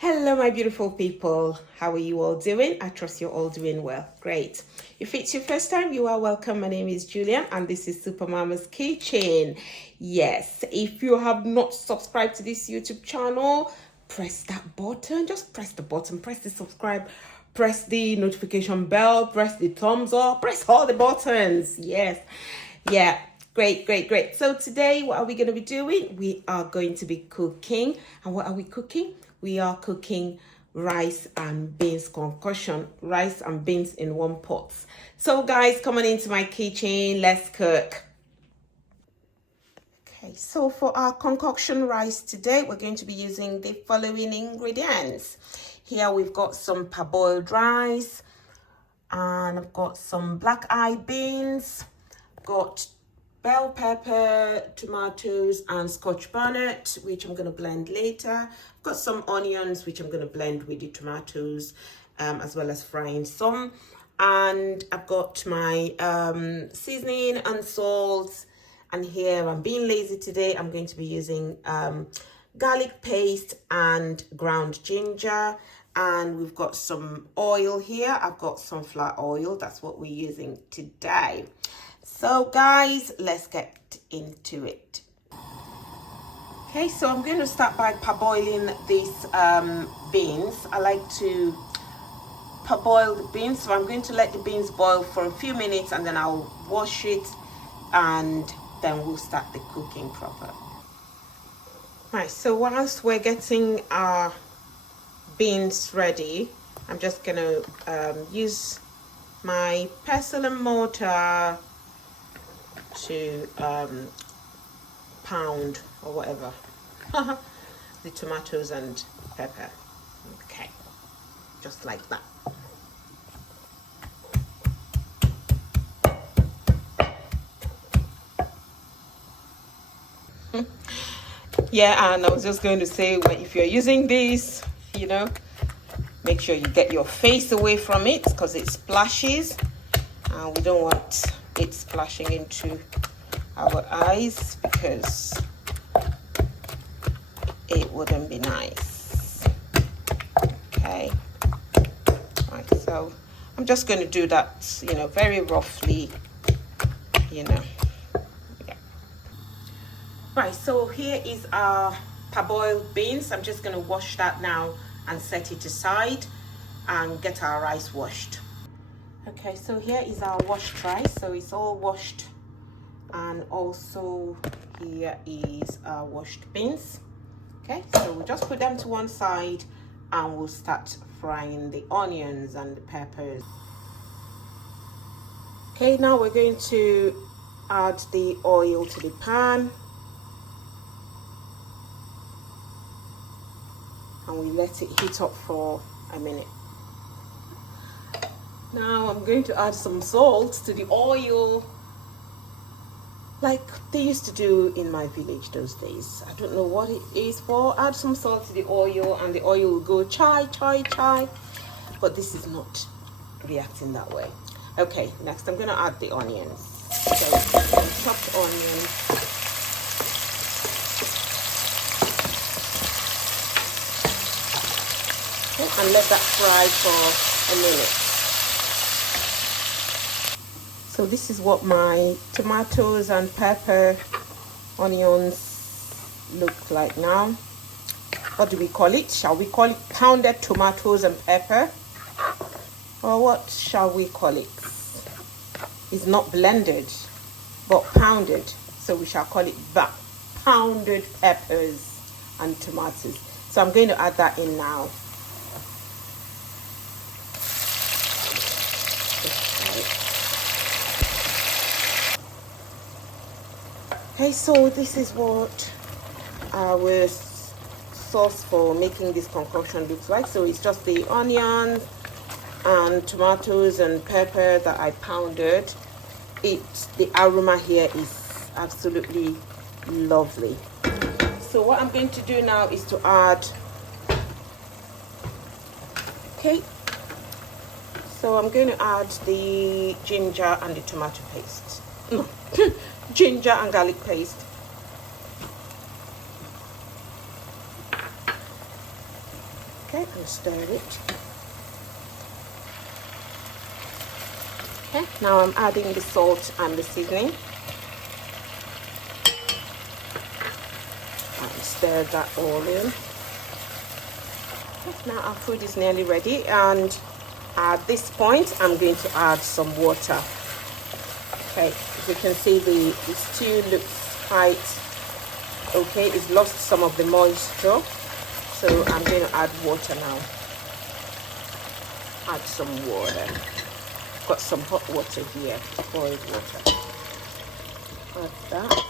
Hello, my beautiful people. How are you all doing? I trust you're all doing well. Great. If it's your first time, you are welcome. My name is Julian, and this is Super Mama's Kitchen. Yes, if you have not subscribed to this YouTube channel, press that button. Just press the button, press the subscribe, press the notification bell, press the thumbs up, press all the buttons. Yes. Yeah. Great. So today, what are we going to be doing? We are going to be cooking. And what are we cooking? We are cooking rice and beans concoction. Rice and beans in one pot. So guys, come on into my kitchen. Let's cook. Okay, so for our concoction rice today, we're going to be using the following ingredients. Here we've got some parboiled rice. And I've got some black-eyed beans. Got bell pepper, tomatoes, and scotch bonnet, which I'm going to blend later. I've got some onions, which I'm going to blend with the tomatoes, as well as frying some. And I've got my seasoning and salt. And here, I'm being lazy today. I'm going to be using garlic paste and ground ginger. And we've got some oil here. I've got sunflower oil. That's what we're using today. So guys, let's get into it. Okay, so I'm going to start by parboiling these beans. I like to parboil the beans, so I'm going to let the beans boil for a few minutes and then I'll wash it and then we'll start the cooking proper. Right, so whilst we're getting our beans ready, I'm just going to use my pestle and mortar to pound or whatever the tomatoes and pepper. Okay, just like that. Yeah, and I was just going to say, well, if you're using this, make sure you get your face away from it because it splashes and we don't want it splashing into our eyes because it wouldn't be nice. Okay, right, so I'm just going to do that, very roughly, Yeah. Right, so here is our parboiled beans. I'm just going to wash that now and set it aside and get our rice washed. Okay, so here is our washed rice. So it's all washed, and also here is our washed beans. Okay, so we'll just put them to one side and we'll start frying the onions and the peppers. Okay, now we're going to add the oil to the pan. And we let it heat up for a minute. Now I'm going to add some salt to the oil like they used to do in my village those days. I don't know what it is for. Add some salt to the oil and the oil will go chai. But this is not reacting that way. Okay, next I'm going to add the onions. So chopped onions. Okay, and let that fry for a minute. So this is what my tomatoes and pepper, onions look like now. What do we call it? Shall we call it pounded tomatoes and pepper? Or what shall we call it? It's not blended, but pounded. So we shall call it pounded peppers and tomatoes. So I'm going to add that in now. Okay, so this is what our sauce for making this concoction looks like. So it's just the onions and tomatoes and pepper that I pounded. The aroma here is absolutely lovely. So what I'm going to do now is to add, okay, so I'm going to add the ginger and the tomato paste. No. Ginger and garlic paste. and stir it. Okay, now I'm adding the salt and the seasoning. And stir that all in. Okay, now our food is nearly ready, and at this point I'm going to add some water. Okay, as you can see, the stew looks quite okay. It's lost some of the moisture, so I'm going to add water now. Add some water. Got some hot water here, boiled water. Add that.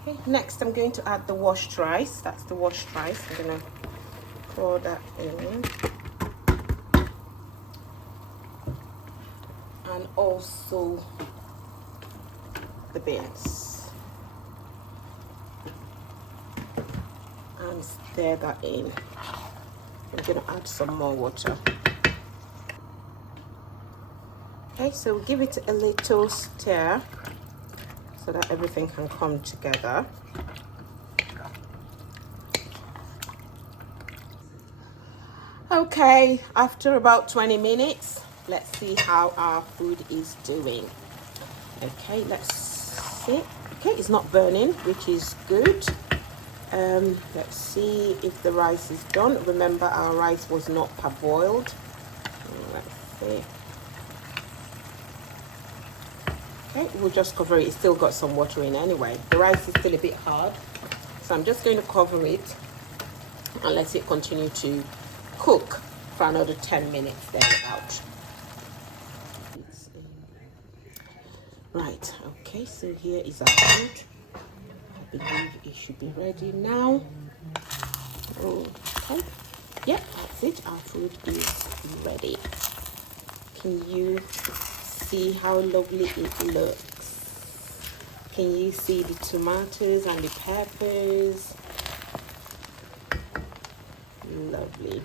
Okay, next I'm going to add the washed rice. That's the washed rice. I'm going to pour that in. And also the beans. And stir that in. I'm going to add some more water. Okay, so give it a little stir so that everything can come together. Okay, after about 20 minutes, let's see how our food is doing. Okay, let's see. Okay, it's not burning, which is good. Let's see if the rice is done. Remember, our rice was not parboiled. Let's see. Okay, we'll just cover it. It's still got some water in anyway. The rice is still a bit hard, so I'm just going to cover it and let it continue to cook for another 10 minutes thereabout. Right, okay, so here is our food. I believe it should be ready now. Okay, yeah, that's it. Our food is ready. Can you see how lovely it looks? Can you see the tomatoes and the peppers? Lovely.